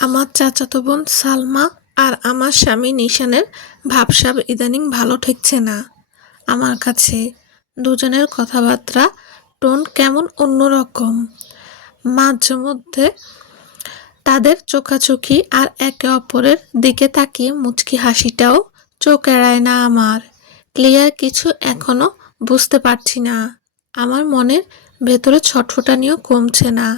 আমার চাচাতো বোন সালমা আর আমার স্বামী নিশানের ভাবসাব ইদানিং ভালো ঠেকছে না আমার কাছে। দুজনের কথাবার্তা টোন কেমন অন্যরকম। মাঝে মধ্যে তাদের চোখাচোখি আর একে অপরের দিকে তাকিয়ে মুচকি হাসিটাও চোখ এড়ায় না আমার। ক্লিয়ার কিছু এখনো বুঝতে পারছি না। আমার মনের ভেতরে ছটফটানিও কমছে না,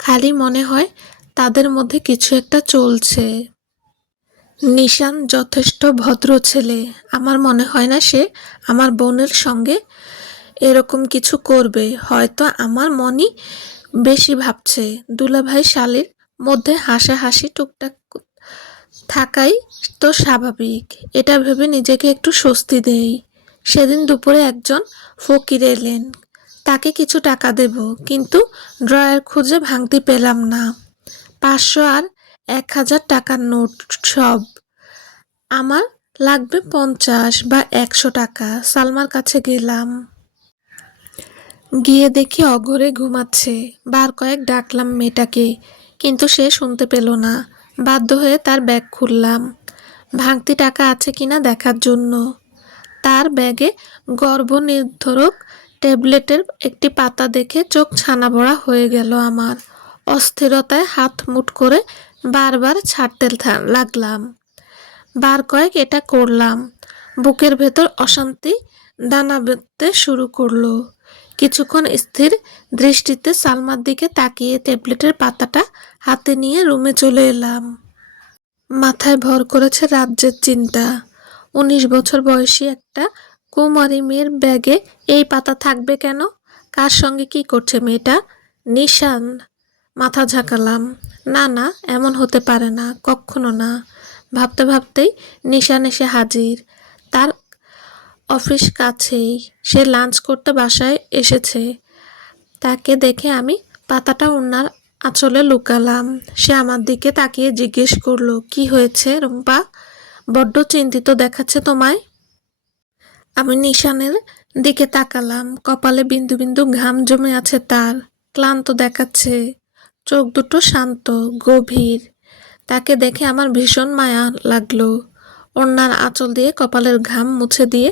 খালি মনে হয় তাদের মধ্যে কিছু একটা চলছে। নিশান যথেষ্ট ভদ্র ছেলে, আমার মনে হয় না সে আমার বোনের সঙ্গে এরকম কিছু করবে। হয়তো আমার মনই বেশি ভাবছে। দুলাভাই শালীর মধ্যে হাসাহাসি টুকটাক থাকাই তো স্বাভাবিক, এটা ভেবে নিজেকে একটু স্বস্তি দেই। সেদিন দুপুরে একজন ফকির এলেন, তাকে কিছু টাকা দেব, কিন্তু ড্রয়ার খুঁজে ভাঙতে পেলাম না। 500 আর 1000 টাকার নোট সব। আমার লাগবে 50 বা 100 টাকা। সালমার কাছে গেলাম, গিয়ে দেখি অঘরে ঘুমাচ্ছে। বার কয়েক ডাকলাম মেয়েটাকে, কিন্তু সে শুনতে পেল না। বাধ্য হয়ে তার ব্যাগ খুললাম, ভাঙতি টাকা আছে কিনা দেখার জন্য। তার ব্যাগে গর্ভনির্ধারক ট্যাবলেটের একটি পাতা দেখে চোখ ছানাবড়া হয়ে গেল আমার। অস্থিরতায় হাত মুঠ করে বারবার ছাড়তে লাগলাম। বার কয়েক এটা করলাম, বুকের ভেতর অশান্তি দানা বেঁধতে শুরু করলো। কিছুক্ষণ স্থির দৃষ্টিতে সালমার দিকে তাকিয়ে ট্যাবলেটের পাতাটা হাতে নিয়ে রুমে চলে এলাম। মাথায় ভর করেছে রাজ্যের চিন্তা। 19 বছর বয়সী একটা কুমারী মেয়ের ব্যাগে এই পাতা থাকবে কেন? কার সঙ্গে কি করছে মেয়েটা? নিশান। মাথা ঝাঁকালাম। না না, এমন হতে পারে না, কখনো না। ভাবতে ভাবতেই নিশান এসে হাজির। তার অফিস কাছেই। সে লাঞ্চ করতে বাসায় এসেছে। তাকে দেখে আমি পাতাটা ওনার আঁচলে লুকালাম। সে আমার দিকে তাকিয়ে জিজ্ঞেস করলো, কি হয়েছে রুম্পা? বড্ড চিন্তিত দেখাচ্ছে তোমায়। আমি নিশানের দিকে তাকালাম। কপালে বিন্দু বিন্দু ঘাম জমে আছে তার। ক্লান্ত দেখাচ্ছে, চোখ দুটো শান্ত গভীর। তাকে দেখে আমার ভীষণ মায়া লাগলো। ওনার আঁচল দিয়ে কপালের ঘাম মুছে দিয়ে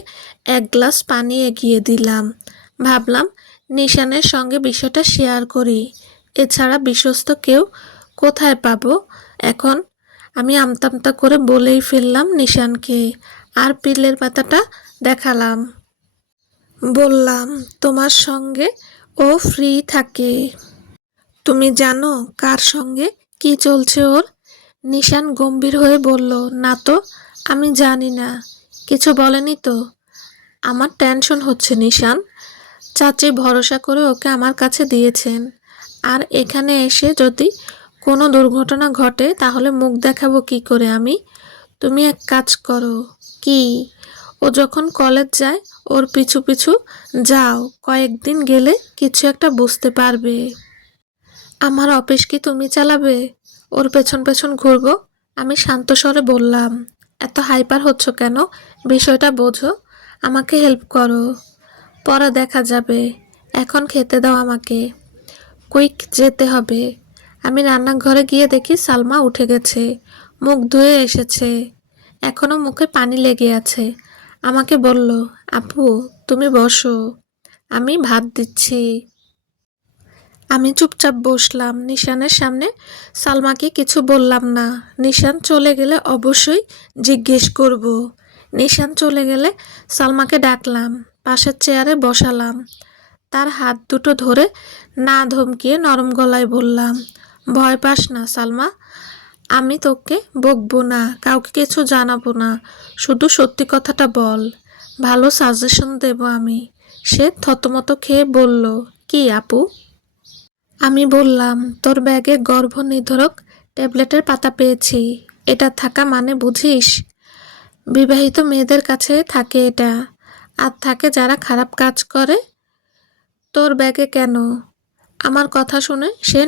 এক গ্লাস পানি এগিয়ে দিলাম। ভাবলাম নিশানের সঙ্গে বিষয়টা শেয়ার করি। এছাড়া বিশ্বস্ত কেউ কোথায় পাবো এখন? আমি আমতামতা করে বলেই ফেললাম নিশানকে, আর পিলের পাতাটা দেখালাম। বললাম, তোমার সঙ্গে ও ফ্রি থাকে। তুমি জানো কার সঙ্গে কি চলছে ওর? নিশান গম্ভীর হয়ে বলল, না তো, আমি জানি না। কিছু বলেনি তো? আমার টেনশন হচ্ছে নিশান। চাচি ভরসা করে ওকে আমার কাছে দিয়েছেন, আর এখানে এসে যদি কোনো দুর্ঘটনা ঘটে তাহলে মুখ দেখাবো কি করে আমি? তুমি এক কাজ করো। কি? ও যখন কলেজ যায় ওর পিছু পিছু যাও, কয়েকদিন গেলে কিছু একটা বুঝতে পারবে। আমার অফিস কি তুমি চালাবে? ওর পেছন পেছন ঘুরবো? আমি শান্ত স্বরে বললাম। এত হাইপার হচ্ছ কেন? বিষয়টা বোঝো, আমাকে হেল্প করো, পরে দেখা যাবে। এখন খেতে দাও আমাকে, কুইক যেতে হবে। আমি রান্নাঘরে গিয়ে দেখি সালমা উঠে গেছে, মুখ ধুয়ে এসেছে, এখনো মুখে পানি লেগে আছে। আমাকে বলল, আপু তুমি বসো, আমি ভাত দিচ্ছি। আমি চুপচাপ বসলাম। নিশানের সামনে সালমাকে কিছু বললাম না। নিশান চলে গেলে অবশ্যই জিজ্ঞেস করব। নিশান চলে গেলে সালমাকে ডাকলাম, পাশের চেয়ারে বসালাম। তার হাত দুটো ধরে না ধমকিয়ে নরম গলায় বললাম, ভয় পাস না সালমা, আমি তোকে বকবো না, কাউকে কিছু জানাবো না, শুধু সত্যি কথাটা বল, ভালো সাজেশন দেব আমি। সে থতমত খেয়ে বলল, কি আপু? আমি বললাম, তোর ব্যাগে গর্ভনির্ধারক ট্যাবলেটের পাতা পেয়েছি। এটা থাকা মানে বুঝিস? বিবাহিত মেয়েদের কাছে থাকে এটা, আর থাকে যারা খারাপ কাজ করে। তোর ব্যাগে কেন? আমার কথা শুনে সে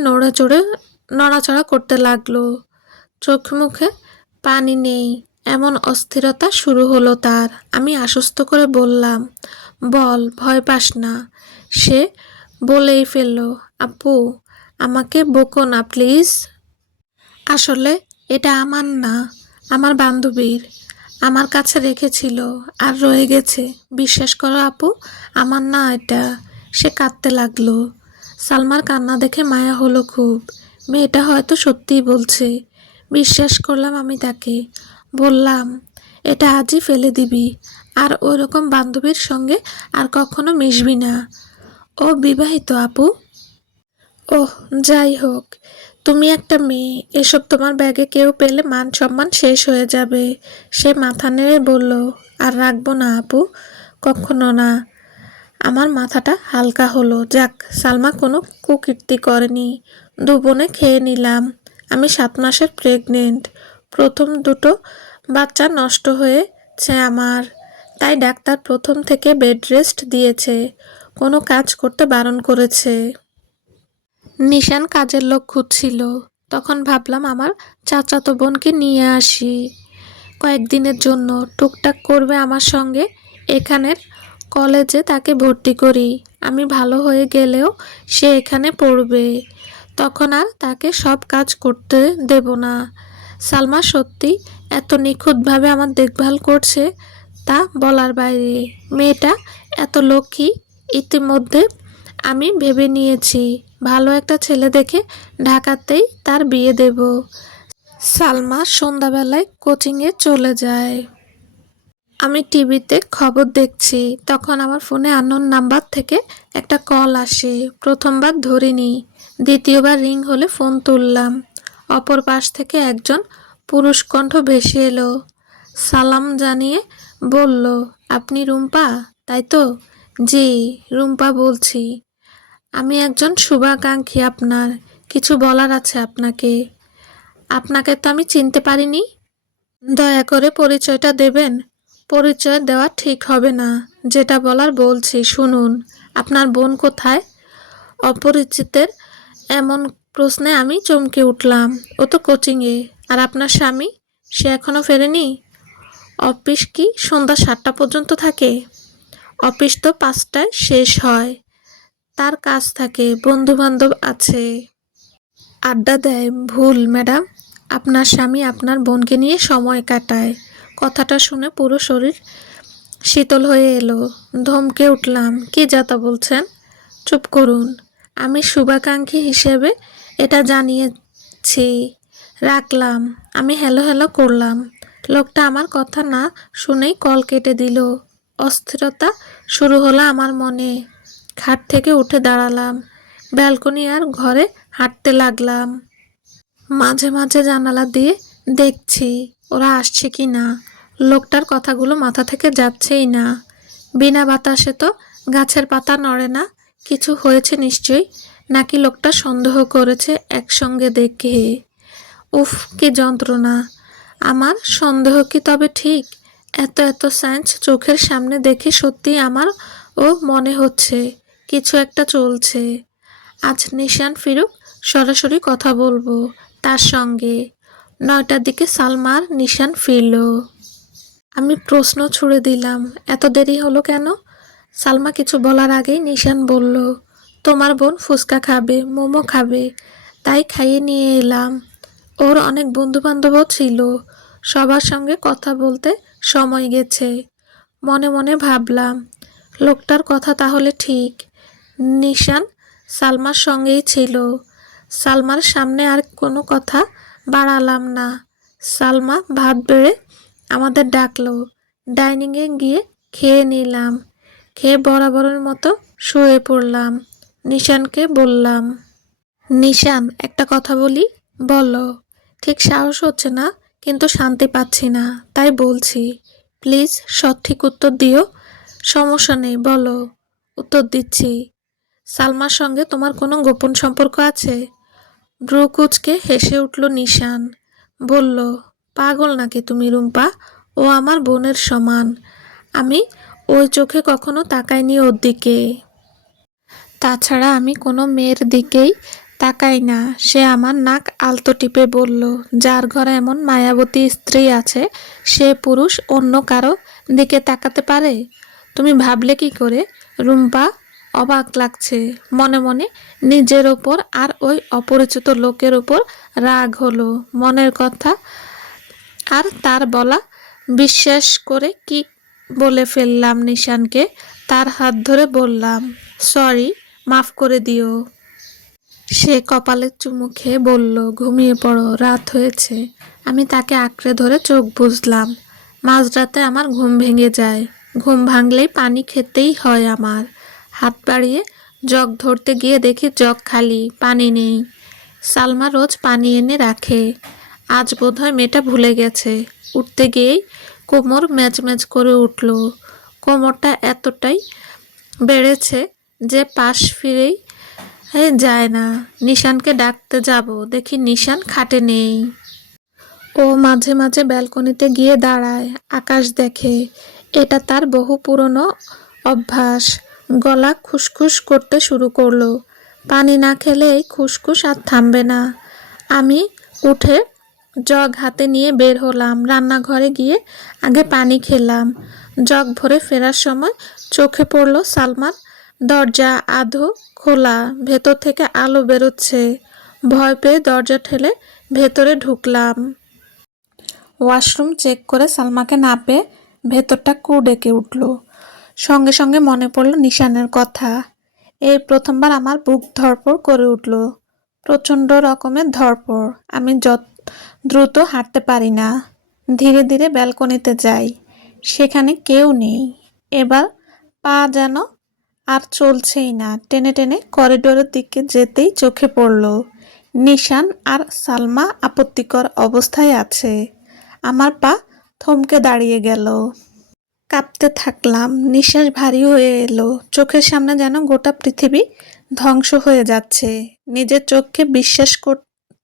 নড়াচড়া করতে লাগলো। চোখ মুখে পানি নেই, এমন অস্থিরতা শুরু হলো তার। আমি আশ্বস্ত করে বললাম, বল, ভয় পাস না। সে বলেই ফেলল, আপু আমাকে বকো না প্লিজ। আসলে এটা আমার না, আমার বান্ধবীর। আমার কাছে রেখেছিল আর রয়ে গেছে। বিশ্বাস করো আপু, আমার না এটা। সে কাঁদতে লাগলো। সালমার কান্না দেখে মায়া হলো খুব। মেয়েটা হয়তো সত্যিই বলছে। বিশ্বাস করলাম আমি তাকে। বললাম, এটা আজই ফেলে দিবি, আর ওইরকম বান্ধবীর সঙ্গে আর কখনো মিশবি না। ও বিবাহিত আপু। ওহ, যাই হোক, তুমি একটা মেয়ে, এসব তোমার ব্যাগে কেউ পেলে মান সম্মান শেষ হয়ে যাবে। সে মাথা নেড়ে বলল, আর রাখবো না আপু, কখনো না। আমার মাথাটা হালকা হলো। যাক, সালমা কোনো কুকীর্তি করেনি। দুবনে খেয়ে নিলাম। আমি 7 মাসের প্রেগনেন্ট। প্রথম দুটো বাচ্চা নষ্ট হয়েছে আমার। তাই ডাক্তার প্রথম থেকে বেড রেস্ট দিয়েছে, কোনো কাজ করতে বারণ করেছে। নিশান কাজের লোক খুঁজছিল। তখন ভাবলাম আমার চাচাতো বোনকে নিয়ে আসি কয়েকদিনের জন্য। টুকটাক করবে আমার সঙ্গে। এখানের কলেজে তাকে ভর্তি করি। আমি ভালো হয়ে গেলেও সে এখানে পড়বে। তখন আর তাকে সব কাজ করতে দেব না। সালমা সত্যি এত নিখুঁতভাবে আমার দেখভাল করছে, তা বলার বাইরে। মেয়েটা এত লক্ষ্মী। ইতিমধ্যে আমি ভেবে নিয়েছি, ভালো একটা ছেলে দেখে ঢাকাতেই তার বিয়ে দেব। সালমা সন্ধ্যাবেলায় কোচিংয়ে চলে যায়। আমি টিভিতে খবর দেখছি, তখন আমার ফোনে আননোন নাম্বার থেকে একটা কল আসে। প্রথমবার ধরিনি, দ্বিতীয়বার রিং হলে ফোন তুললাম। অপর পাশ থেকে একজন পুরুষ কণ্ঠ ভেসে এলো। সালাম জানিয়ে বলল, আপনি রুম্পা, তাই তো? জি, রুম্পা বলছি। আমি একজন শুভাকাঙ্ক্ষী আপনার। কিছু বলার আছে আপনাকে। আপনাকে তো আমি চিনতে পারিনি। দয়া করে পরিচয়টা দেবেন। পরিচয় দেওয়া ঠিক হবে না। যেটা বলার বলছি শুনুন। আপনার বোন কোথায়? অপরিচিতের এমন প্রশ্নে আমি চমকে উঠলাম। ও তো কোচিংয়ে। আর আপনার স্বামী? সে এখনো ফেরেনি? অফিস কি সন্ধ্যা 7টা পর্যন্ত থাকে? অফিস তো 5টায় শেষ হয়। তার কাজ থাকে, বন্ধুবান্ধব আছে, আড্ডা দেয়। ভুল ম্যাডাম, আপনার স্বামী আপনার বোনকে নিয়ে সময় কাটায়। কথাটা শুনে পুরো শরীর শীতল হয়ে এলো। ধমকে উঠলাম, কি যাতা বলছেন? চুপ করুন। আমি শুভাকাঙ্ক্ষী হিসেবে এটা জানিয়েছি। রাখলাম। আমি হ্যালো হ্যালো করলাম। লোকটা আমার কথা না শুনেই কল কেটে দিল। অস্থিরতা শুরু হলো আমার মনে। খাট থেকে উঠে দাঁড়ালাম। ব্যালকনি আর ঘরে হাঁটতে লাগলাম। মাঝে মাঝে জানালা দিয়ে দেখছি ওরা আসছে কি না। লোকটার কথাগুলো মাথা থেকে যাচ্ছেই না। বিনা বাতাসে তো গাছের পাতা নড়ে না। কিছু হয়েছে নিশ্চয়ই, নাকি লোকটা সন্দেহ করেছে একসঙ্গে দেখে। উফ, কি যন্ত্রণা! আমার সন্দেহ কি তবে ঠিক? এত এত সায়েন্স চোখের সামনে দেখে সত্যি আমার ও মনে হচ্ছে কিছু একটা চলছে। আজ নিশান ফিরুক, সরাসরি কথা বলবো তার সঙ্গে। 9টার দিকে সালমার নিশান ফিরল। আমি প্রশ্ন ছুড়ে দিলাম, এত দেরি হলো কেন? সালমা কিছু বলার আগেই নিশান বলল, তোমার বোন ফুচকা খাবে, মোমো খাবে, তাই খাইয়ে নিয়ে এলাম। ওর অনেক বন্ধুবান্ধবও ছিল। সবার সঙ্গে কথা বলতে সময় গেছে। মনে মনে ভাবলাম, লোকটার কথা তাহলে ঠিক। নিশান সালমার সঙ্গেই ছিল। সালমার সামনে আর কোনো কথা বাড়ালাম না। সালমা ভাত বেড়ে আমাদের ডাকলো। ডাইনিংয়ে গিয়ে খেয়ে নিলাম। খেয়ে বরাবরের মতো শুয়ে পড়লাম। নিশানকে বললাম, নিশান, একটা কথা বলি? বলো। ঠিক সাহস হচ্ছে না, কিন্তু শান্তি পাচ্ছি না, তাই বলছি। প্লিজ সঠিক উত্তর দিও। সমস্যা নেই, বলো। উত্তর দিচ্ছি। সালমার সঙ্গে তোমার কোনো গোপন সম্পর্ক আছে? ভ্রু কুঁচকে হেসে উঠল নিশান। বলল, পাগল নাকি তুমি রুম্পা? ও আমার বোনের সমান। আমি ওই চোখে কখনো তাকাইনি ওর দিকে। তাছাড়া আমি কোনো মেয়ের দিকেই তাকাই না। সে আমার নাক আলতো টিপে বলল, যার ঘরে এমন মায়াবতী স্ত্রী আছে, সে পুরুষ অন্য কারো দিকে তাকাতে পারে? তুমি ভাবলে কি করে রুম্পা? অবাক লাগছে। মনে মনে নিজের ওপর আর ওই অপরিচিত লোকের ওপর রাগ হলো। মনের কথা আর তার বলা বিশ্বাস করে কি বলে ফেললাম নিশানকে। তার হাত ধরে বললাম, সরি, মাফ করে দিও। সে কপালে চুমু খেয়ে বলল, ঘুমিয়ে পড়ো, রাত হয়েছে। আমি তাকে আঁকড়ে ধরে চোখ বুজলাম। মাঝরাতে আমার ঘুম ভেঙে যায়। ঘুম ভাঙলেই পানি খেতেই হয় আমার। হাত বাড়িয়ে জগ ধরতে গিয়ে দেখি জগ খালি, পানি নেই। সালমা রোজ পানি এনে রাখে। আজ বোধহয় মেয়েটা ভুলে গেছে। উঠতে গিয়েই কোমর ম্যাজম্যাজ করে উঠল। কোমরটা এতটাই বেড়েছে যে পাশ ফিরেই যায় না। নিশানকে ডাকতে যাব, দেখি নিশান খাটে নেই। ও মাঝে মাঝে ব্যালকনিতে গিয়ে দাঁড়ায়, আকাশ দেখে। এটা তার বহু পুরনো অভ্যাস। গলা খুসখুস করতে শুরু করলো। পানি না খেলে এই খুসখুস আর থামবে না। আমি উঠে জগ হাতে নিয়ে বের হলাম। রান্নাঘরে গিয়ে আগে পানি খেলাম। জগ ভরে ফেরার সময় চোখে পড়ল সালমার দরজা আধো খোলা, ভেতর থেকে আলো বেরোচ্ছে। ভয় পেয়ে দরজা ঠেলে ভেতরে ঢুকলাম। ওয়াশরুম চেক করে সালমাকে না পেয়ে ভেতরটা কু ডেকে উঠল। সঙ্গে সঙ্গে মনে পড়ল নিশানের কথা। এই প্রথমবার আমার বুক ধড়ফড় করে উঠল। প্রচণ্ড রকমের ধড়ফড়। আমি দ্রুত হাঁটতে পারি না। ধীরে ধীরে ব্যালকনিতে যাই। সেখানে কেউ নেই। এবার পা যেন আর চলছেই না। টেনে টেনে করিডোরের দিকে যেতেই চোখে পড়ল নিশান আর সালমা আপত্তিকর অবস্থায় আছে। আমার পা থমকে দাঁড়িয়ে গেল। কাঁপতে থাকলাম। নিঃশ্বাস ভারী হয়ে এলো। চোখের সামনে যেন গোটা পৃথিবী ধ্বংস হয়ে যাচ্ছে। নিজের চোখকে বিশ্বাস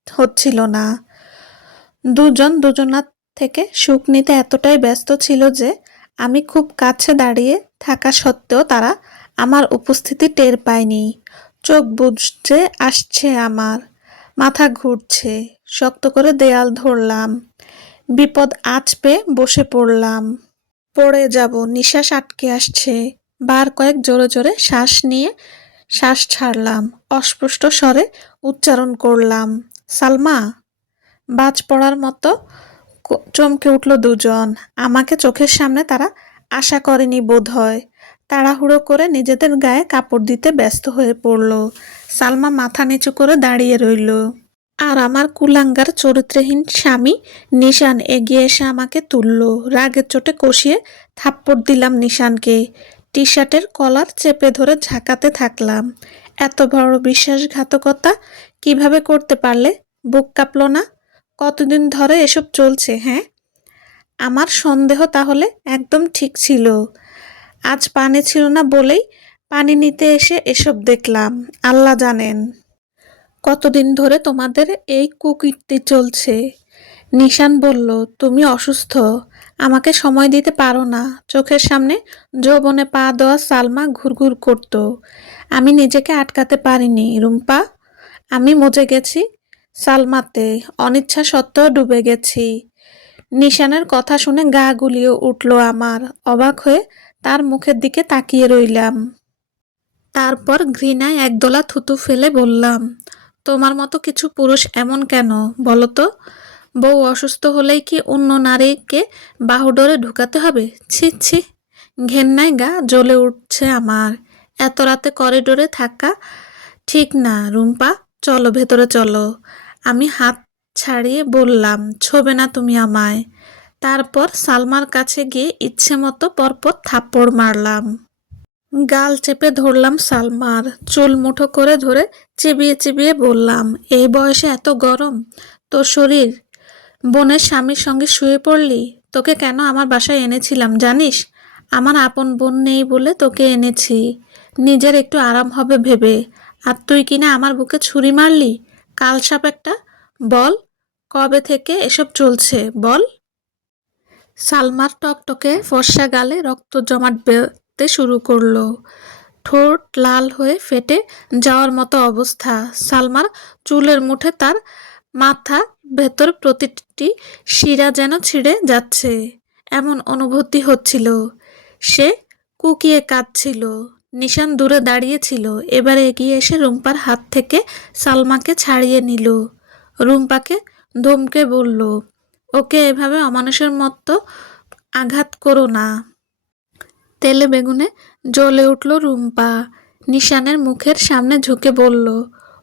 হচ্ছিল না। দুজন দুজনার থেকে সুখ নিতে এতটাই ব্যস্ত ছিল যে আমি খুব কাছে দাঁড়িয়ে থাকা সত্ত্বেও তারা আমার উপস্থিতি টের পায়নি। চোখ বুজতে আসছে আমার। মাথা ঘুরছে। শক্ত করে দেয়াল ধরলাম। বিপদ আঁচ পেয়ে বসে পড়লাম। পড়ে যাব, নিঃশ্বাস আটকে আসছে। বার কয়েক জোরে জোরে শ্বাস নিয়ে শ্বাস ছাড়লাম। অস্পষ্ট স্বরে উচ্চারণ করলাম, সালমা। বাজ পড়ার মতো চমকে উঠল দুজন। আমাকে চোখের সামনে তারা আশা করেনি বোধ হয়। তাড়াহুড়ো করে নিজেদের গায়ে কাপড় দিতে ব্যস্ত হয়ে পড়ল। সালমা মাথা নিচু করে দাঁড়িয়ে রইল। আর আমার কুলাঙ্গার চরিত্রহীন স্বামী নিশান এগিয়ে এসে আমাকে তুলল। রাগের চোটে কষিয়ে থাপ্পড় দিলাম নিশানকে। টি শার্টের কলার চেপে ধরে ঝাঁকাতে থাকলাম। এত বড় বিশ্বাসঘাতকতা কিভাবে করতে পারলে? বুক কাঁপল না? কতদিন ধরে এসব চলছে? হ্যাঁ, আমার সন্দেহ তাহলে একদম ঠিক ছিল। আজ পানি ছিল না বলেই পানি নিতে এসে এসব দেখলাম। আল্লাহ জানেন কতদিন ধরে তোমাদের এই কুকীর্তি চলছে। নিশান বলল, তুমি অসুস্থ, আমাকে সময় দিতে পারো না। চোখের সামনে যৌবনে পা দেওয়া সালমা ঘুরঘুর করত। আমি নিজেকে আটকাতে পারিনি রুম্পা। আমি মজে গেছি সালমাতে। অনিচ্ছা সত্ত্বেও ডুবে গেছি। নিশানের কথা শুনে গা গুলিয়ে উঠল আমার। অবাক হয়ে তার মুখের দিকে তাকিয়ে রইলাম। তারপর ঘৃণায় একদলা থুতু ফেলে বললাম, তোমার মতো কিছু পুরুষ এমন কেন বলো তো? বউ অসুস্থ হলেই কি অন্য নারীকে বাহুডোরে ঢুকাতে হবে? ছি ছি, ঘেন্নায় গা জ্বলে উঠছে আমার। এত রাতে করিডোরে থাকা ঠিক না রুম্পা, চলো ভেতরে চলো। আমি হাত ছাড়িয়ে বললাম, ছোবে না তুমি আমায়। তারপর সালমার কাছে গিয়ে ইচ্ছে মতো পরপর থাপ্পড় মারলাম। গাল চেপে ধরলাম সালমার। চুল মুঠো করে ধরে চিবিয়ে চিবিয়ে বললাম, এই বয়সে এত গরম তোর শরীর? বোনের স্বামীর সঙ্গে শুয়ে পড়লি? তোকে কেন আমার বাসায় এনেছিলাম জানিস? আমার আপন বোন নেই বলে তোকে এনেছি, নিজের একটু আরাম হবে ভেবে। আর তুই কিনা আমার বুকে ছুরি মারলি, কালসাপ একটা। বল, কবে থেকে এসব চলছে বল? সালমার টকটকে ফর্সা গালে রক্ত জমাট বেঁধতে শুরু করলো। ঠোঁট লাল হয়ে ফেটে যাওয়ার মতো অবস্থা। সালমার চুলের মুঠে তার মাথা ভেতর প্রতিটি শিরা যেন ছিঁড়ে যাচ্ছে এমন অনুভূতি হচ্ছিল। সে কুকিয়ে কাঁদছিল। নিশান দূরে দাঁড়িয়েছিল, এবার এগিয়ে এসে রুম্পার হাত থেকে সালমাকে ছাড়িয়ে নিল। রুম্পাকে ধমকে বলল, ওকে এভাবে অমানুষের মতো আঘাত করো না। তেলে বেগুনে জ্বলে উঠল রুম্পা। নিশানের মুখের সামনে ঝুঁকে বলল,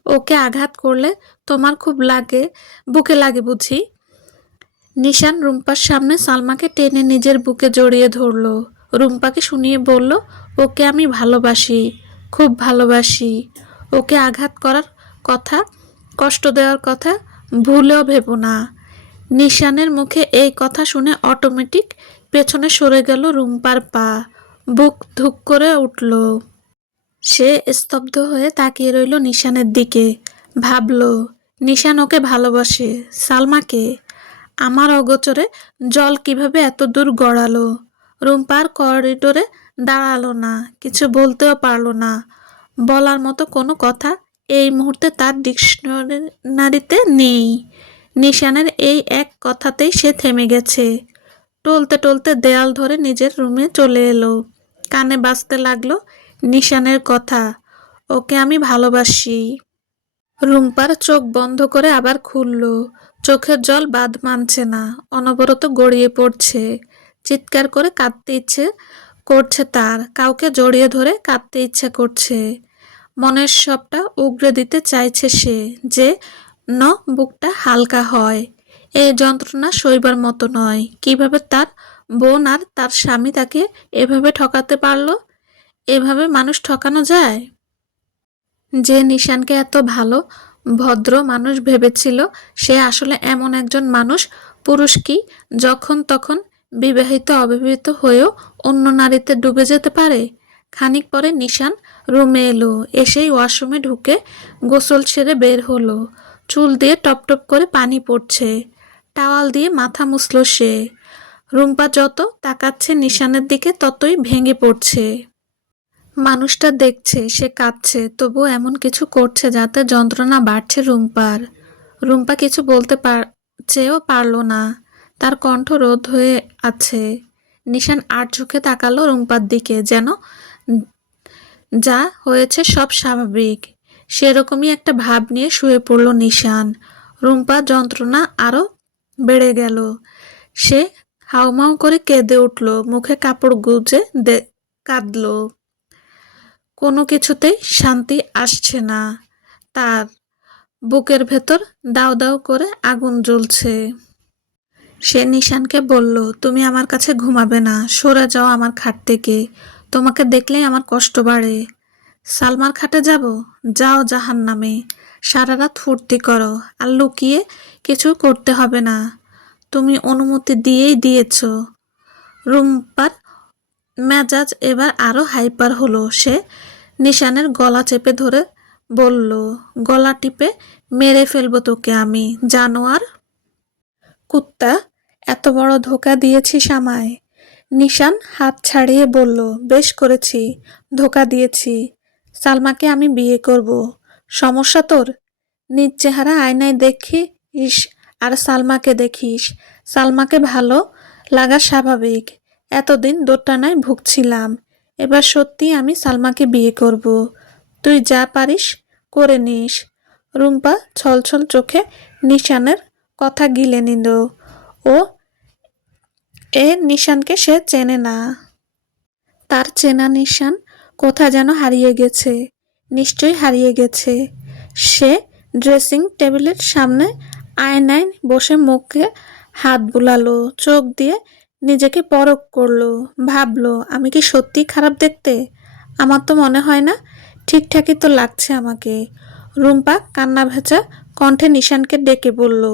ওকে আঘাত করলে তোমার খুব লাগে, বুকে লাগে বুঝি? নিশান রুম্পার সামনে সালমাকে টেনে নিজের বুকে জড়িয়ে ধরল। রুম্পাকে শুনিয়ে বলল, ওকে আমি ভালোবাসি, খুব ভালোবাসি। ওকে আঘাত করার কথা, কষ্ট দেওয়ার কথা ভুলেও ভেবো না। নিশানের মুখে এই কথা শুনে অটোমেটিক পেছনে সরে গেল রুম্পার পা। বুক ধুক করে উঠল। সে স্তব্ধ হয়ে তাকিয়ে রইল নিশানের দিকে। ভাবল, নিশান ওকে ভালোবাসে, সালমাকে। আমার অগোচরে জল কিভাবে এত দূর গড়ালো? রুম্পার করিডোরে দাঁড়ালো না, কিছু বলতেও পারলো না। বলার মতো কোনো কথা এই মুহূর্তে তার ডিকশনারিতে নেই। নিশানের এই এক কথাতেই সে থেমে গেছে। টলতে টলতে দেয়াল ধরে নিজের রুমে চলে এলো। কানে বাজতে লাগলো নিশানের কথা, ওকে আমি ভালোবাসি। রুম্পার চোখ বন্ধ করে আবার খুলল। চোখের জল বাদ মানছে না, অনবরত গড়িয়ে পড়ছে। চিৎকার করে কাঁদতে ইচ্ছে করছে তার, কাউকে জড়িয়ে ধরে কাঁদতে ইচ্ছে করছে। মনের সবটা উগরে দিতে চাইছে সে, যে ন বুকটা হালকা হয়। এই যন্ত্রণা সইবার মতো নয়। কিভাবে তার বোন আর তার স্বামী তাকে এভাবে ঠকাতে পারলো? এভাবে মানুষ ঠকানো যায়? যে নিশানকে এত ভালো ভদ্র মানুষ ভেবেছিল, সে আসলে এমন একজন মানুষ। পুরুষ কি যখন তখন বিবাহিত অবিবাহিত হয়েও অন্য নারীতে ডুবে যেতে পারে? খানিক পরে নিশান রুমে এলো। এসেই ওয়াশরুমে ঢুকে গোসল সেরে বের হলো। চুল দিয়ে টপ টপ করে পানি পড়ছে। টাওয়াল দিয়ে মাথা মুছল সে। রুম্পা যত তাকাচ্ছে নিশানের দিকে, ততই ভেঙে পড়ছে। মানুষটা দেখছে সে কাঁদছে, তবু এমন কিছু করছে যাতে যন্ত্রণা বাড়ছে রুম্পার। রুম্পা কিছু বলতে চেয়েও পারল না, তার কণ্ঠ রোধ হয়ে আছে। নিশান আর চোখে তাকালো রুম্পার দিকে, যেন যা হয়েছে সব স্বাভাবিক। সেরকমই একটা ভাব নিয়ে শুয়ে পড়ল নিশান। রুম্পা যন্ত্রণা আরো বেড়ে গেল। সে হাউমাউ করে কেঁদে উঠল, মুখে কাপড় গুজে কাঁদল। কোনো কিছুতেই শান্তি আসছে না তার। বুকের ভেতর দাউ দাউ করে আগুন জ্বলছে। সে নিশানকে বলল, তুমি আমার কাছে ঘুমাবে না, সরে যাও আমার খাট থেকে। তোমাকে দেখলেই আমার কষ্ট বাড়ে। সালমার খাটে যাব? যাও জাহান্নামে। সারা রাত ফুর্তি করো, আর লুকিয়ে কিছু করতে হবে না। তুমি অনুমতি দিয়েই দিয়েছ। রুম্পার মেজাজ এবার আরো হাইপার হলো। সে নিশানের গলা চেপে ধরে বলল, গলা টিপে মেরে ফেলবো তোকে আমি, জানোয়ার কুত্তা। এত বড় ধোঁকা দিয়েছিস আমায়। নিশান হাত ছাড়িয়ে বলল, বেশ করেছি, ধোঁকা দিয়েছি। সালমাকে আমি বিয়ে করব। সমস্যা তোর? নিজ চেহারা আয়নায় দেখিস আর সালমাকে দেখিস। সালমাকে ভালো লাগা স্বাভাবিক। এতদিন দোটানায় ভুগছিলাম, এবার সত্যি আমি সালমাকে বিয়ে করব। তুই যা পারিস করে নিস। রুম্পা ছলছল চোখে নিশানের কথা গিলে নিল। ও নিশানকে সে চেনে না। তার চেনা নিশান কোথায় যেন হারিয়ে গেছে, নিশ্চয়ই হারিয়ে গেছে। সে ড্রেসিং টেবিলের সামনে আয়নায় বসে মুখে হাত বুলালো, চোখ দিয়ে নিজেকে পরখ করলো। ভাবলো, আমি কি সত্যি খারাপ দেখতে? আমার তো মনে হয় না, ঠিকঠাকই তো লাগছে আমাকে। রুম্পা কান্না ভেজা কণ্ঠে নিশানকে ডেকে বলল,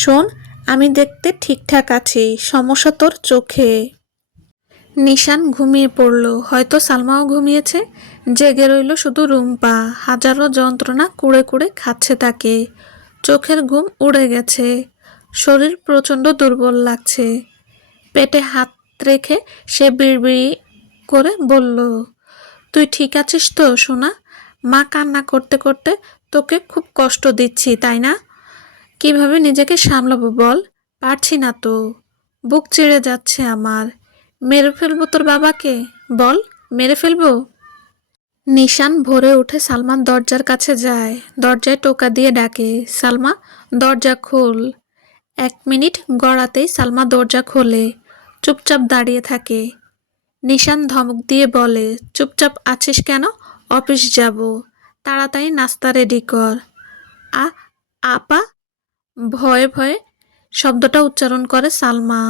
শোন, আমি দেখতে ঠিকঠাক আছি, সমস্যা তোর চোখে। নিশান ঘুমিয়ে পড়ল, হয়তো সালমাও ঘুমিয়েছে। জেগে রইল শুধু রুম্পা। হাজারো যন্ত্রণা কুড়ে কুড়ে খাচ্ছে তাকে। চোখের ঘুম উড়ে গেছে। শরীর প্রচণ্ড দুর্বল লাগছে। পেটে হাত রেখে সে বিড়বিড়ি করে বলল, তুই ঠিক আছিস তো সোনা? মা কান্না করতে করতে তোকে খুব কষ্ট দিচ্ছি, তাই না? কিভাবে নিজেকে সামলাবো বল? পারছি না তো, বুক চিড়ে যাচ্ছে আমার। মেরে ফেলবো তোর বাবাকে? বল, মেরে ফেলবো? নিশান ভোরে উঠে সালমান দরজার কাছে যায়, দরজায় টোকা দিয়ে ডাকে, সালমা দরজা খোল। 1 মিনিট গড়াতেই সালমা দরজা খোলে, চুপচাপ দাঁড়িয়ে থাকে। নিশান ধমক দিয়ে বলে, চুপচাপ আছিস কেন? অফিস যাব, তাড়াতাড়ি নাস্তা রেডি কর। আ আপা, ভয়ে ভয়ে শব্দটা উচ্চারণ করে সালমা।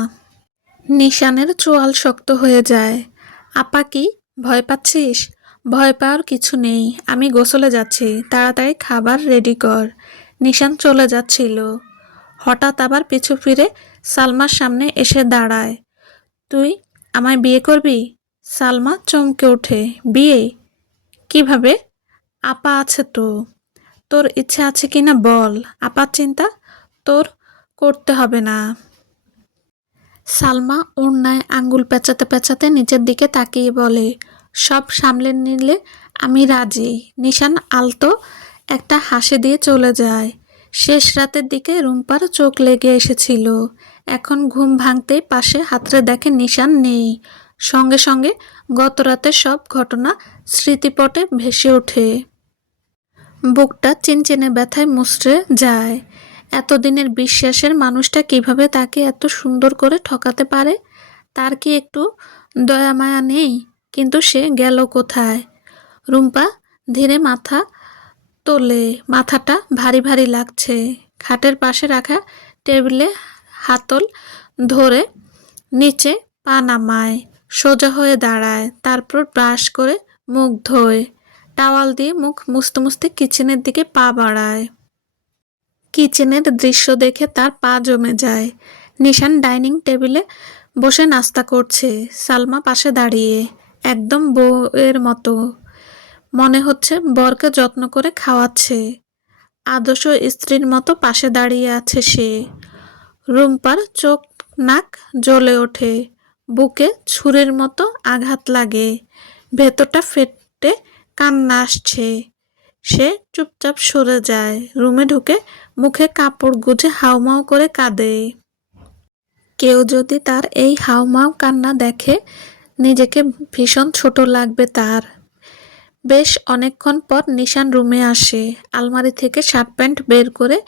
নিশানের চোয়াল শক্ত হয়ে যায়। আপা কি, ভয় পাচ্ছিস? ভয় পাওয়ার কিছু নেই, আমি গোসলে যাচ্ছি, তাড়াতাড়ি খাবার রেডি কর। নিশান চলে যাচ্ছিল, হঠাৎ আবার পিছু ফিরে সালমার সামনে এসে দাঁড়ায়। তুই আমায় বিয়ে করবি? সালমা চমকে ওঠে। বিয়ে? কিভাবে? আপা আছে তো। তোর ইচ্ছে আছে কিনা বল, আপার চিন্তা তোর করতে হবে না। সালমা ওড়নায় আঙ্গুল পেঁচাতে পেঁচাতে নিচের দিকে তাকিয়ে বলে, সব সামলে নিলে আমি রাজি। নিশান আলতো একটা হাসি দিয়ে চলে যায়। শেষ রাতের দিকে রুম্পার চোখ লেগে এসেছিল। এখন ঘুম ভাঙতেই পাশে হাতড়ে দেখে নিশান নেই। সঙ্গে সঙ্গে গত রাতের সব ঘটনা স্মৃতিপটে ভেসে ওঠে। বুকটা চিনচিনে ব্যথায় মুচড়ে যায়। এতদিনের বিশ্বাসের মানুষটা কিভাবে তাকে এত সুন্দর করে ঠকাতে পারে? তার কি একটু দয়া মায়া নেই? কিন্তু সে গেল কোথায়? রুম্পা ধীরে মাথা তোলে, মাথাটা ভারী ভারী লাগছে। খাটের পাশে রাখা টেবিলে হাতল ধরে নিচে পা নামায়, সোজা হয়ে দাঁড়ায়, তারপর ব্রাশ করে মুখ ধোয়, টাওয়াল দিয়ে মুখ মুছতে মুছতে কিচেনের দিকে পা বাড়ায়। কিচেনের দৃশ্য দেখে তার পা জমে যায়। নিশান ডাইনিং টেবিলে বসে নাস্তা করছে, সালমা পাশে দাঁড়িয়ে, একদম বউয়ের মতো। মনে হচ্ছে বরকে যত্ন করে খাওয়াচ্ছে। আদর্শ স্ত্রীর মতো পাশে দাঁড়িয়ে আছে সে। রুম্পার চোখ নাক জ্বলে ওঠে, বুকে ছুরির মতো আঘাত লাগে, ভেতরটা ফেটে কান্না আসছে। সে চুপচাপ সরে যায়, রুমে ঢুকে মুখে কাপড় গুজে হাউমাউ করে কাঁদে। কেউ যদি তার এই হাউমাউ কান্না দেখে, নিজেকে ভীষণ ছোট লাগবে তার। বেশ অনেকক্ষণ পর নিশান রুমে আসে, আলমারি থেকে শার্ট প্যান্ট বের করে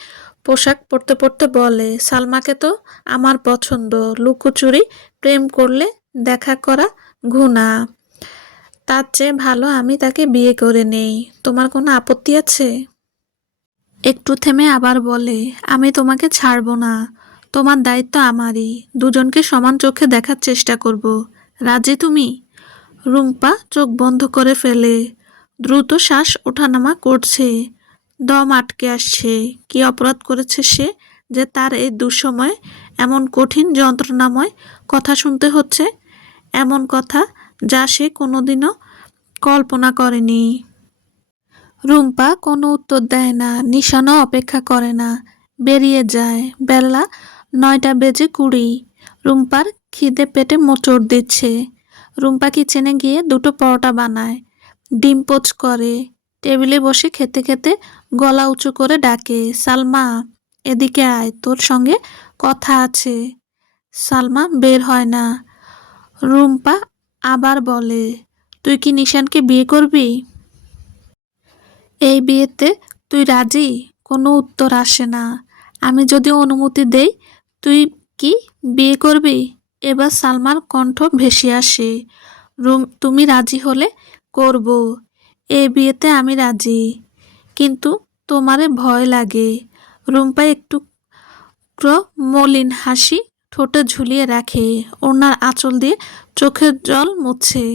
পোশাক পরতে পরতে বলে, সালমাকে তো আমার পছন্দ, লুকোচুরি প্রেম করলে দেখা করা গুনাহ। তার চেয়ে ভালো আমি তাকে বিয়ে করে নেই। তোমার কোনো আপত্তি আছে? একটু থেমে আবার বলে, আমি তোমাকে ছাড়ব না, তোমার দায়িত্ব আমারই, দুজনকে সমান চোখে দেখার চেষ্টা করব। রাজি তুমি? রুম্পা চোখ বন্ধ করে ফেলে, দ্রুত শ্বাস ওঠানামা করছে, দম আটকে আসছে। কি অপরাধ করেছে সে যে তার এই দুঃসময়ে এমন কঠিন যন্ত্রণাময় কথা শুনতে হচ্ছে? এমন কথা যা সে কোনোদিনও কল্পনা করেনি। রুম্পা কোনো উত্তর দেয় না, নিশানও অপেক্ষা করে না, বেরিয়ে যায়। বেলা 9:20। রুম্পার খিদে পেটে মোচড় দিচ্ছে। রুম্পা কিচেনে গিয়ে দুটো পরোটা বানায়, ডিম পোচ করে, টেবিলে বসে খেতে খেতে গলা উঁচু করে ডাকে, সালমা এদিকে আয়, তোর সঙ্গে কথা আছে। সালমা বের হয় না। রুম্পা আবার বলে, তুই কি নিশানকে বিয়ে করবি? এই বিয়েতে তুই রাজি? কোনো উত্তর আসে না। আমি যদি অনুমতি দেই, তুই কি বিয়ে করবি? এবার সালমার কণ্ঠ ভেসে আসে, তুমি রাজি হলে করব। এই বিয়েতে আমি রাজি, কিন্তু তোমারে ভয় লাগে। রুম্পা একটু মলিন হাসি ঠোঁটে ঝুলিয়ে রাখে, ওনার আঁচল দিয়ে চোখের জল মুছে।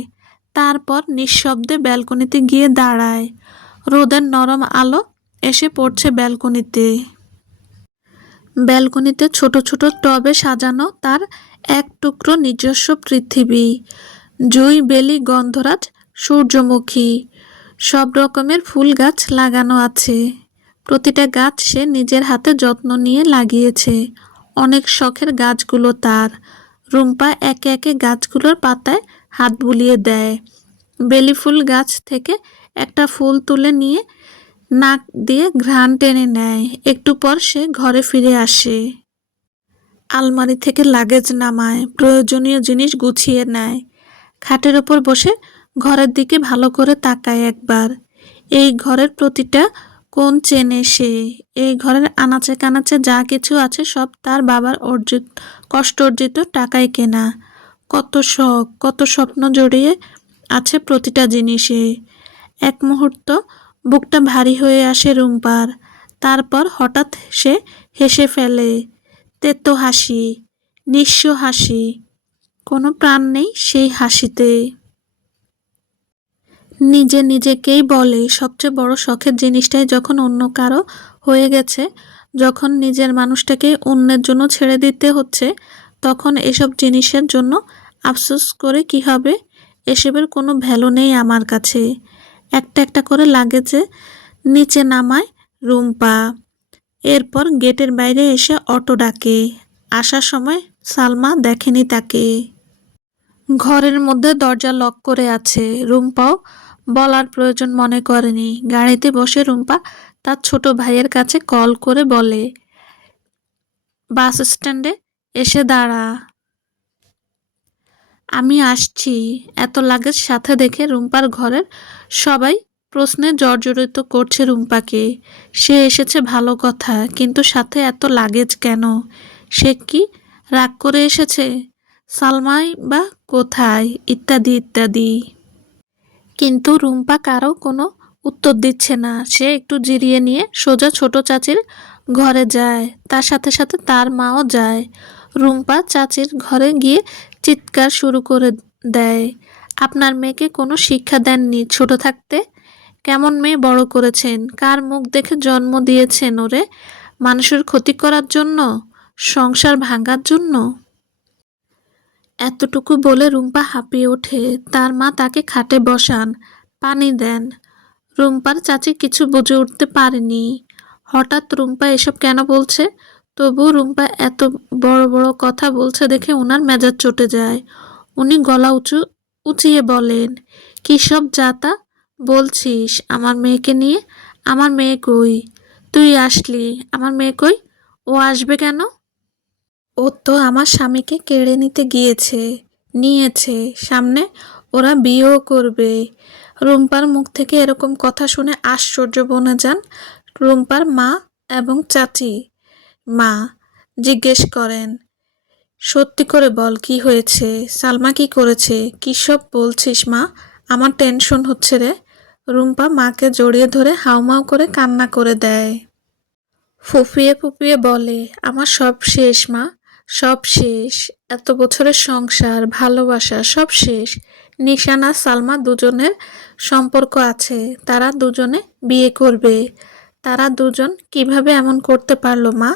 তারপর নিঃশব্দে ব্যালকনিতে গিয়ে দাঁড়ায়। রোদের নরম আলো এসে পড়ছে ব্যালকনিতে। ব্যালকনিতে ছোট ছোট টবে সাজানো তার এক টুকরো নিজস্ব পৃথিবী। জুঁই, বেলি, গন্ধরাজ, সূর্যমুখী, সব রকমের ফুল গাছ লাগানো আছে। প্রতিটা গাছ সে নিজের হাতে যত্ন নিয়ে লাগিয়েছে। অনেক শখের গাছগুলো তার। রুম্পা একে একে গাছগুলোর পাতায় হাত বুলিয়ে দেয়। বেলি ফুল গাছ থেকে একটা ফুল তুলে নিয়ে নাক দিয়ে ঘ্রাণ টেনে নেয়। একটু পর সে ঘরে ফিরে আসে, আলমারি থেকে লাগেজ নামায়, প্রয়োজনীয় জিনিস গুছিয়ে নেয়, খাটের ওপর বসে ঘরের দিকে ভালো করে তাকায় একবার। এই ঘরের প্রতিটা কোণ চেনে সে। এই ঘরের আনাচে কানাচে যা কিছু আছে সব তার বাবার কষ্ট অর্জিত টাকায় কেনা। কত শখ, কত স্বপ্ন জড়িয়ে আছে প্রতিটা জিনিসে। এক মুহূর্ত বুকটা ভারী হয়ে আসে রুম্পার। তারপর হঠাৎ সে হেসে ফেলে। তেতো হাসি, নিঃস্ব হাসি, কোনো প্রাণ নেই সেই হাসিতে। নিজে নিজেকেই বলে সবচেয়ে বড় শখের জিনিসটাই যখন অন্য কারো হয়ে গেছে, যখন নিজের মানুষটাকে অন্যের জন্য ছেড়ে দিতে হচ্ছে, তখন এসব জিনিসের জন্য আফসোস করে কি হবে? এসবের কোনো ভ্যালু নেই আমার কাছে। একটা একটা করে লাগেজে নিচে নামায় রুম্পা। এরপর গেটের বাইরে এসে অটো ডাকে। আসার সময় সালমা দেখেনি তাকে। ঘরের মধ্যে দরজা লক করে আছে। রুম্পাও বলার প্রয়োজন মনে করেনি। গাড়িতে বসে রুম্পা তার ছোট ভাইয়ের কাছে কল করে বলে, বাস স্ট্যান্ডে এসে দাঁড়া, আমি আসছি। এত লাগেজ সাথে দেখে রুম্পার ঘরের সবাই প্রশ্নে জর্জরিত করছে রুম্পাকে। সে এসেছে ভালো কথা, কিন্তু সাথে এত লাগেজ কেন? সে কি রাগ করে এসেছে? সালমাই বা কোথায়? ইত্যাদি ইত্যাদি। কিন্তু রুম্পা কারো কোনো উত্তর দিচ্ছে না। সে একটু জিরিয়ে নিয়ে সোজা ছোট চাচির ঘরে যায়। তার সাথে সাথে তার মাও যায়। রুম্পা চাচির ঘরে গিয়ে চিৎকার শুরু করে দেয়, আপনার মেয়েকে কোনো শিক্ষা দেননি ছোট থাকতে? কেমন মেয়ে বড় করেছেন? কার মুখ দেখে জন্ম দিয়েছেন ওরে? মানুষের ক্ষতি করার জন্য? সংসার ভাঙার জন্য? এতটুকু বলে রুম্পা হাঁপিয়ে ওঠে। তার মা তাকে খাটে বসান, পানি দেন। রুম্পার চাচি কিছু বুঝে উঠতে পারেনি। হঠাৎ রুম্পা এসব কেন বলছে? তবুও রুম্পা এত বড় বড় কথা বলছে দেখে ওনার মেজাজ চটে যায়। উনি গলা উঁচিয়ে বলেন, কী সব যাতা বলছিস আমার মেয়েকে নিয়ে? আমার মেয়ে কই? তুই আসলি, আমার মেয়ে কই? ও আসবে কেন? ও তো আমার স্বামীকে কেড়ে নিতে নিয়েছে। সামনে ওরা বিয়েও করবে। রুম্পার মুখ থেকে এরকম কথা শুনে আশ্চর্য বনে যান রুম্পার মা এবং চাচি। মা জিজ্ঞেস করেন, সত্যি করে বল কি হয়েছে? সালমা কি করেছে? কী সব বলছিস মা? আমার টেনশন হচ্ছে রে। রুম্পা মাকে জড়িয়ে ধরে হাউমাউ করে কান্না করে দেয়। ফুপিয়ে ফুপিয়ে বলে, আমার সব শেষ মা, সব শেষ। এত বছরের সংসার, ভালোবাসা সব শেষ। নিশান আর সালমা দুজনের সম্পর্ক আছে, তারা দুজনে বিয়ে করবে। তারা দুজন কিভাবে এমন করতে পারলো মা?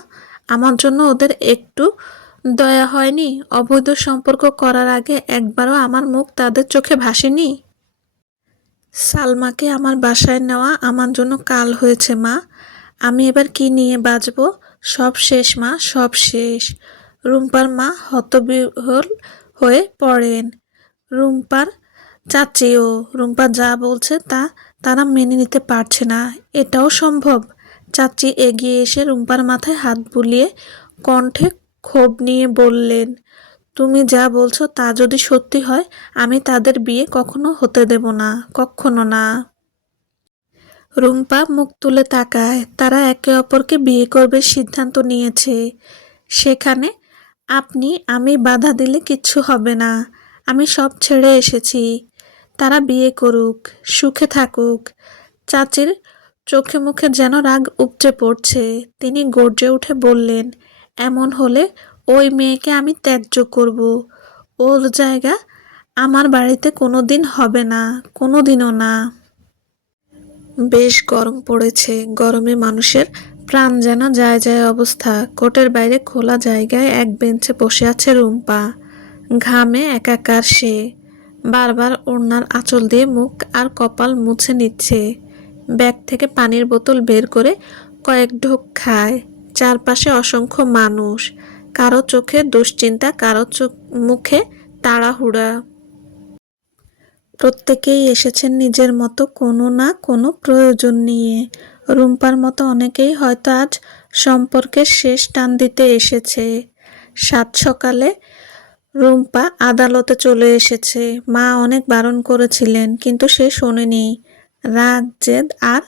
আমার জন্য ওদের একটু দয়া হয়নি? অবৈধ সম্পর্ক করার আগে একবারও আমার মুখ তাদের চোখে ভাসেনি? সালমাকে আমার বাসায় নেওয়া আমার জন্য কাল হয়েছে মা। আমি এবার কি নিয়ে বাঁচব? সব শেষ মা, সব শেষ। রুম্পার মা হতবিহ্বল হয়ে পড়েন। রুম্পার চাচিও। রুম্পা যা বলছে তা তারা মেনে নিতে পারছে না। এটাও সম্ভব? চাচি এগিয়ে এসে রুম্পার মাথায় হাত বুলিয়ে কণ্ঠে ক্ষোভ নিয়ে বললেন, তুমি যা বলছো তা যদি সত্যি হয়, আমি তাদের বিয়ে কখনো হতে দেব না, কখনো না। রুম্পা মুখ তুলে তাকায়। তারা একে অপরকে বিয়ে করবে সিদ্ধান্ত নিয়েছে। সেখানে আমি বাধা দিলে কিচ্ছু হবে না। আমি সব ছেড়ে এসেছি। তারা বিয়ে করুক, সুখে থাকুক। চাচির চোখে মুখে যেন রাগ উপচে পড়ছে। তিনি গর্জে উঠে বললেন, এমন হলে ওই মেয়েকে আমি ত্যায্য করব। ওর জায়গা আমার বাড়িতে কোনোদিন হবে না, কোনোদিনও না। বেশ গরম পড়েছে। গরমে মানুষের প্রাণ যেন যায় যায় অবস্থা। কোর্টের বাইরে খোলা জায়গায় এক বেঞ্চে বসে আছে রুম্পা। ঘামে একাকার সে। বারবার ওড়নার আঁচল দিয়ে মুখ আর কপাল মুছে নিচ্ছে। ব্যাগ থেকে পানির বোতল বের করে কয়েক ঢোক খায়। চারপাশে অসংখ্য মানুষ। কারো চোখে দুশ্চিন্তা, কারো মুখে তাড়াহুড়া। প্রত্যেকেই এসেছেন নিজের মতো কোনো না কোনো প্রয়োজন নিয়ে। রুম্পার মতো অনেকেই হয়তো আজ সম্পর্কের শেষ টান দিতে এসেছে। সাত সকালে রুম্পা আদালতে চলে এসেছে। মা অনেক বারণ করেছিলেন, কিন্তু সে শোনেনি। রাগ, জেদ আর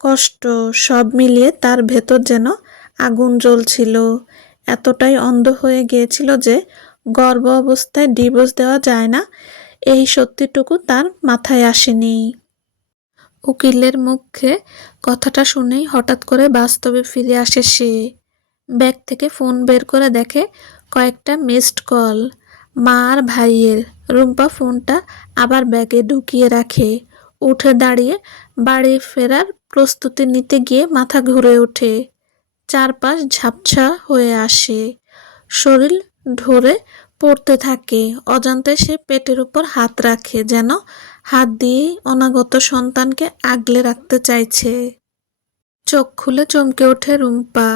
কষ্ট সব মিলিয়ে তার ভেতর যেন আগুন জ্বলছিল। এতটাই অন্ধ হয়ে গিয়েছিল যে গর্ভ অবস্থায় ডিভোর্স দেওয়া যায় না, এই সত্যিটুকু তার মাথায় আসেনি। উকিলের মুখে কথাটা শুনেই হঠাৎ করে বাস্তবে ফিরে আসে সে। ব্যাগ থেকে ফোন বের করে দেখে কয়েকটা মিসড কল, মা আর ভাইয়ের। রুম্পা ফোনটা আবার ব্যাগে ঢুকিয়ে রাখে। উঠে দাঁড়িয়ে বাড়ি ফেরার প্রস্তুতি নিতে গিয়ে মাথা ঘুরে ওঠে। চারপাশ ঝাপসা হয়ে আসে, শরীর ধরে পড়তে থাকে। অজান্তে সে পেটের উপর হাত রাখে, যেন হাত দিয়েই অনাগত সন্তানকে আগলে রাখতে চাইছে। চোখ খুলে চমকে ওঠে রুম্পা।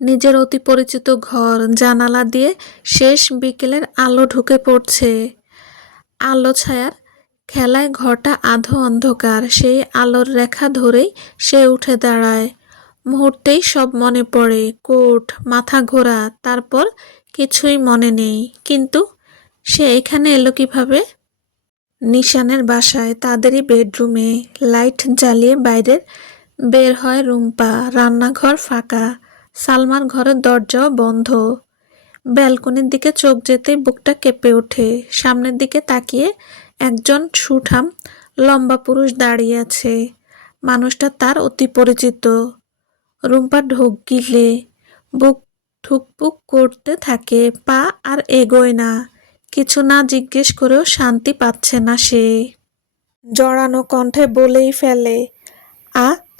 নিজের অতি পরিচিত ঘর, জানালা দিয়ে শেষ বিকেলের আলো ঢুকে পড়ছে। আলো ছায়ার খেলায় ঘরটা আধো অন্ধকার। সেই আলোর রেখা ধরেই সে উঠে দাঁড়ায়। মুহূর্তেই সব মনে পড়ে, কোট, মাথা ঘোরা, তারপর কিছুই মনে নেই। কিন্তু সে এখানে এলো কিভাবে? নিশানের বাসায়, তাদেরই বেডরুমে। লাইট জ্বালিয়ে বাইরে বের হয় রুম্পা। রান্নাঘর ফাঁকা, সালমার ঘরের দরজাও বন্ধ। ব্যালকনির দিকে চোখ যেতেই বুকটা কেঁপে ওঠে। সামনের দিকে তাকিয়ে একজন সুঠাম লম্বা পুরুষ দাঁড়িয়ে আছে। মানুষটা তার অতি পরিচিত। রুম্পা ঢোক গিলে বুক ঠুকপুক করতে থাকে, পা আর এগোয় না। কিছু না জিজ্ঞেস করেও শান্তি পাচ্ছে না সে। জড়ানো কণ্ঠে বলেই ফেলে,